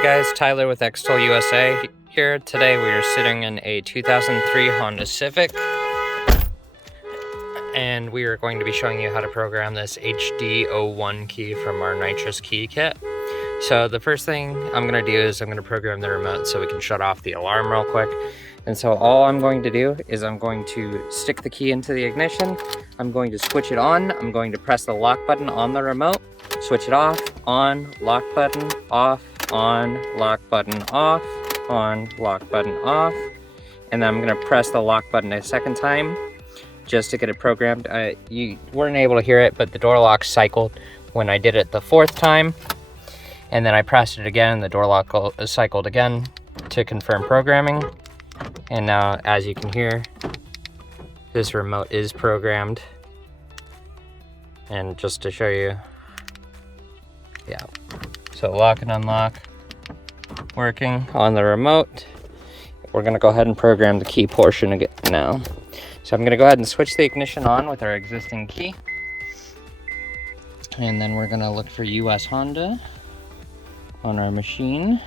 Hey guys, Tyler with XTOL USA here. Today we are sitting in a 2003 Honda Civic, and we are going to be showing you how to program this HD01 key from our Nitro key kit. So the first thing I'm going to do is I'm going to program the remote so we can shut off the alarm real quick. And so all I'm going to do is I'm going to stick the key into the ignition. I'm going to switch it on. I'm going to press the lock button on the remote, switch it off, on, lock button, off, on, lock button, off, on, lock button, off. And then I'm going to press the lock button a second time just to get it programmed. You weren't able to hear it, but the door lock cycled when I did it the fourth time. And then I pressed it again, and the door lock cycled again to confirm programming. And now, as you can hear, this remote is programmed. And just to show you, yeah. So lock and unlock working on the remote. We're gonna go ahead and program the key portion again now. So I'm gonna go ahead and switch the ignition on with our existing key. And then we're gonna look for US Honda on our machine.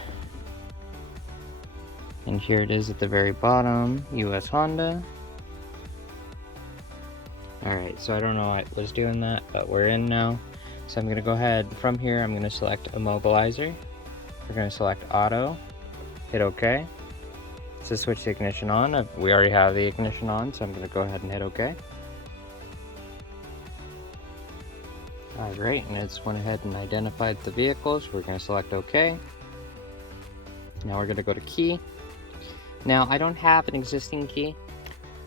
And here it is at the very bottom, US Honda. Alright, so I don't know why it was doing that, but we're in now. So I'm gonna go ahead, from here I'm gonna select immobilizer. We're gonna select auto, hit OK. So switch the ignition on. We already have the ignition on, so I'm gonna go ahead and hit OK. Alright, and it's went ahead and identified the vehicles. We're gonna select OK. Now we're gonna go to key. Now I don't have an existing key,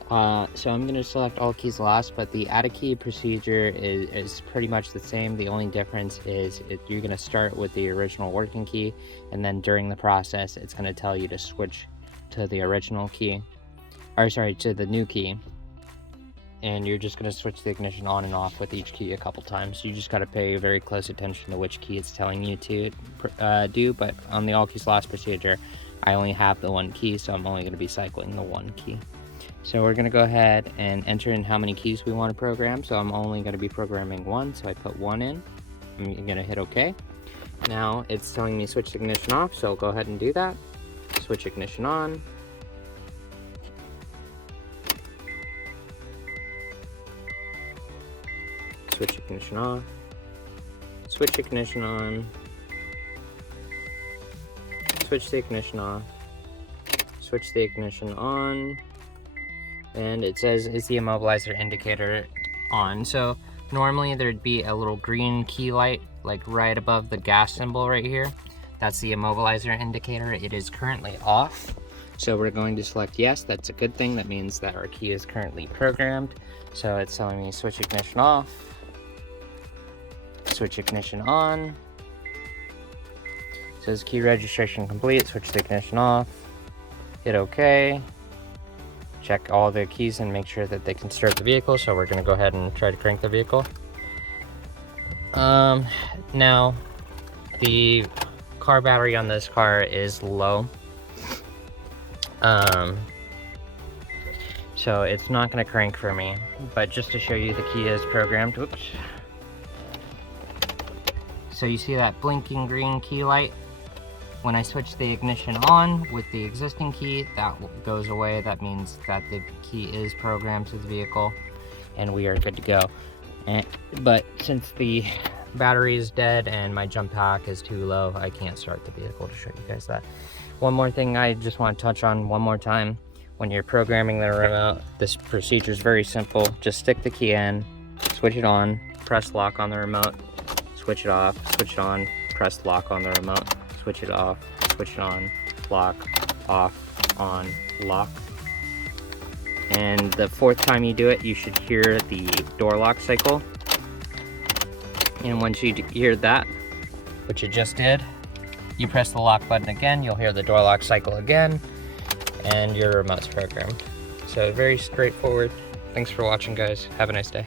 so I'm going to select all keys last, but the add a key procedure is pretty much the same. The only difference is you're going to start with the original working key, and then during the process it's going to tell you to switch to the original key, or sorry, to the new key, and you're just going to switch the ignition on and off with each key a couple times. You just got to pay very close attention to which key it's telling you to do, but on the all keys last procedure, I only have the one key, so I'm only going to be cycling the one key. So we're going to go ahead and enter in how many keys we want to program. So I'm only going to be programming one, so I put one in. I'm going to hit OK. Now it's telling me switch ignition off, so I'll go ahead and do that. Switch ignition on. Switch ignition off. Switch ignition on. Switch the ignition off, switch the ignition on, and it says is the immobilizer indicator on. So normally there'd be a little green key light like right above the gas symbol right here. That's the immobilizer indicator. It is currently off, so we're going to select yes. That's a good thing. That means that our key is currently programmed. So it's telling me switch ignition off, switch ignition on. Says key registration complete, switch the ignition off, hit OK, check all the keys and make sure that they can start the vehicle. So we're going to go ahead and try to crank the vehicle. Now the car battery on this car is low, so it's not going to crank for me, but just to show you, the key is programmed. Oops. So you see that blinking green key light? When I switch the ignition on with the existing key, that goes away. That means that the key is programmed to the vehicle and we are good to go. But since the battery is dead and my jump pack is too low, I can't start the vehicle to show you guys that. One more thing I just want to touch on one more time. When you're programming the remote, this procedure is very simple. Just stick the key in, switch it on, press lock on the remote, switch it off, switch it on, press lock on the remote, switch it off, switch it on, lock, off, on, lock. And the fourth time you do it, you should hear the door lock cycle. And once you hear that, which you just did, you press the lock button again, you'll hear the door lock cycle again, and your remote's programmed. So very straightforward. Thanks for watching, guys. Have a nice day.